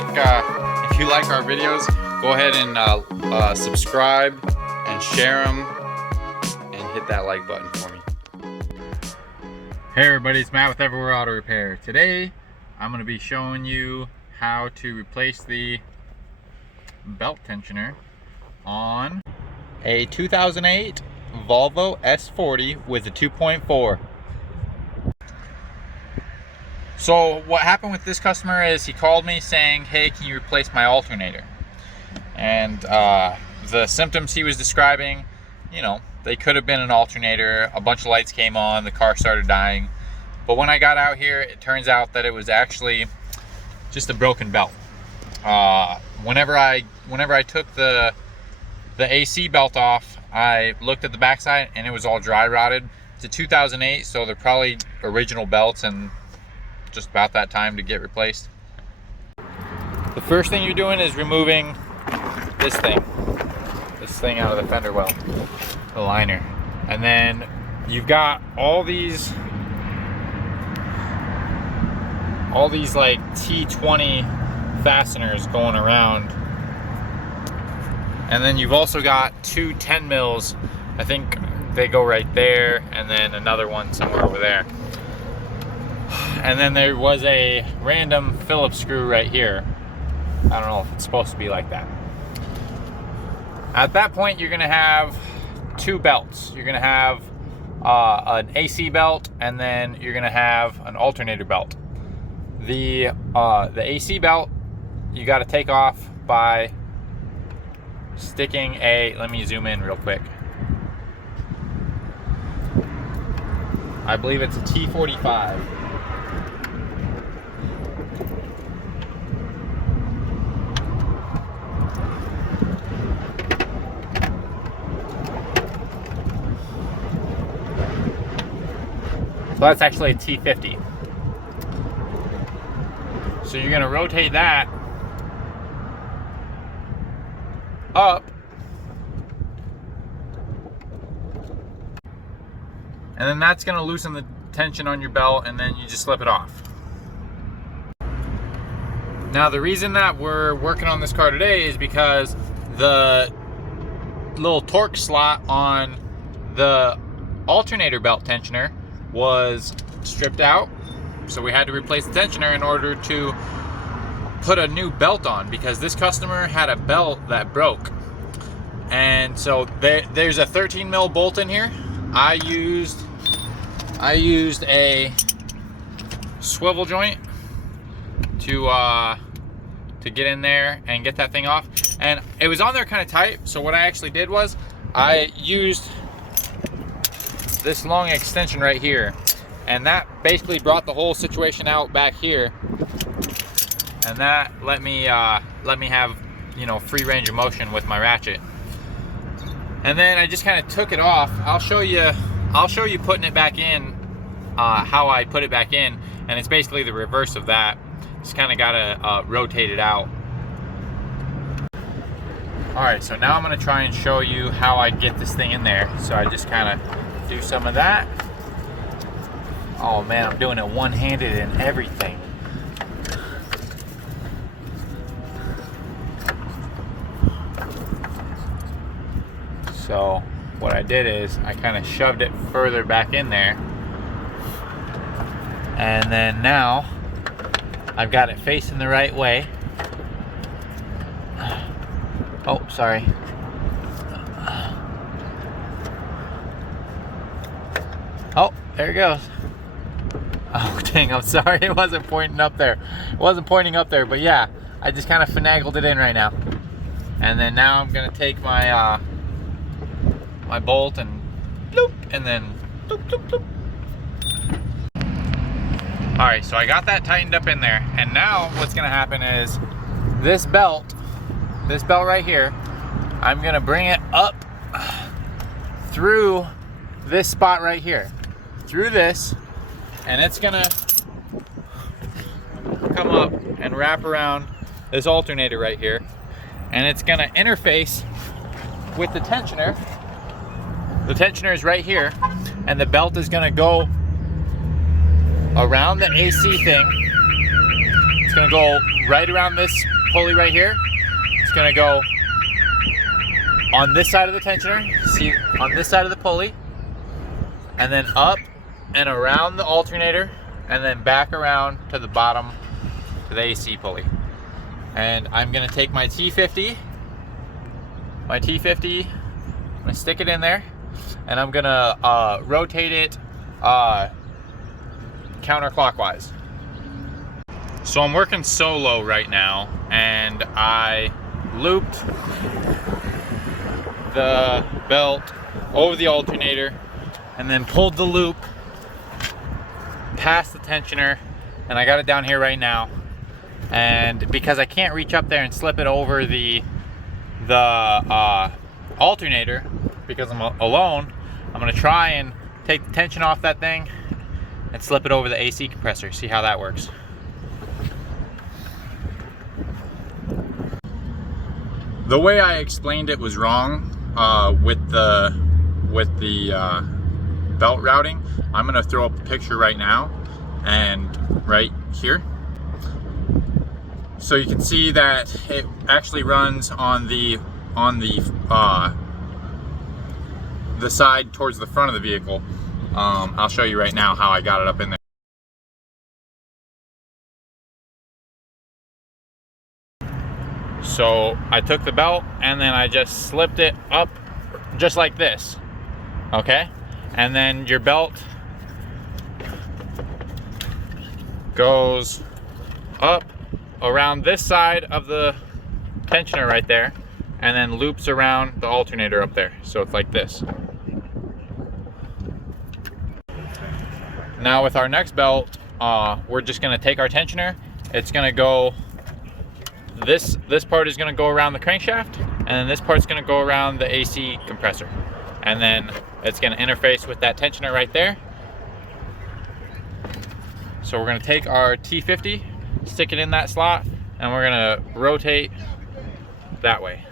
like our videos, go ahead and subscribe and share them and hit that like button for me. Hey everybody, it's Matt with Everywhere Auto Repair. Today I'm going to be showing you how to replace the belt tensioner on a 2008 Volvo S40 with a 2.4. So what happened with this customer is he called me saying, hey, can you replace my alternator? And the symptoms he was describing, you know, they could have been an alternator. A bunch of lights came on, the car started dying. But when I got out here, it turns out that it was actually just a broken belt. Whenever I took the AC belt off, I looked at the backside and it was all dry rotted. It's a 2008, so they're probably original belts and just about that time to get replaced. The first thing you're doing is removing this thing out of the fender well, the liner. And then you've got all these like T20 fasteners going around. And then you've also got two 10 mils. I think they go right there, and then another one somewhere over there. And then there was a random Phillips screw right here. I don't know if it's supposed to be like that. At that point, you're gonna have two belts. You're gonna have an AC belt, and then you're gonna have an alternator belt. The AC belt, you gotta take off by sticking let me zoom in real quick. I believe it's a T45. So that's actually a T50. So you're gonna rotate that up, and then that's gonna loosen the tension on your belt, and then you just slip it off. Now the reason that we're working on this car today is because the little torque slot on the alternator belt tensioner was stripped out, so we had to replace the tensioner in order to put a new belt on, because this customer had a belt that broke. And so there's a 13 mil bolt in here. I used a swivel joint to get in there and get that thing off, and it was on there kind of tight. So what I actually did was I used this long extension right here, and that basically brought the whole situation out back here, and that let me have, you know, free range of motion with my ratchet. And then I just kind of took it off. I'll show you putting it back in, how I put it back in, and it's basically the reverse of that. Just kind of gotta rotate it out. All right, so now I'm gonna try and show you how I get this thing in there. So I just kind of do some of that. Oh man, I'm doing it one-handed and everything. So what I did is I kind of shoved it further back in there, and then now I've got it facing the right way. Oh, sorry. Oh, there it goes. Oh dang, I'm sorry, it wasn't pointing up there. It wasn't pointing up there, but yeah, I just kind of finagled it in right now. And then now I'm gonna take my my bolt and bloop, and then bloop, bloop, bloop. All right, so I got that tightened up in there, and now what's gonna happen is this belt right here, I'm gonna bring it up through this spot right here, through this, and it's gonna come up and wrap around this alternator right here, and it's gonna interface with the tensioner. The tensioner is right here, and the belt is gonna go around the AC thing, gonna go right around this pulley right here. It's gonna go on this side of the tensioner, see, on this side of the pulley, and then up and around the alternator, and then back around to the bottom to the AC pulley. And I'm gonna take my T50, I'm gonna stick it in there, and I'm gonna rotate it counterclockwise. So I'm working solo right now, and I looped the belt over the alternator and then pulled the loop past the tensioner, and I got it down here right now. And because I can't reach up there and slip it over the alternator because I'm alone, I'm gonna try and take the tension off that thing and slip it over the AC compressor, see how that works. The way I explained it was wrong with the belt routing. I'm gonna throw up a picture right now, and right here. So you can see that it actually runs on the side towards the front of the vehicle. I'll show you right now how I got it up in there. So I took the belt and then I just slipped it up just like this, okay? And then your belt goes up around this side of the tensioner right there, and then loops around the alternator up there. So it's like this. Now with our next belt, we're just gonna take our tensioner. It's gonna go, this part is gonna go around the crankshaft, and then this part's gonna go around the AC compressor. And then it's gonna interface with that tensioner right there. So we're gonna take our T50, stick it in that slot, and we're gonna rotate that way.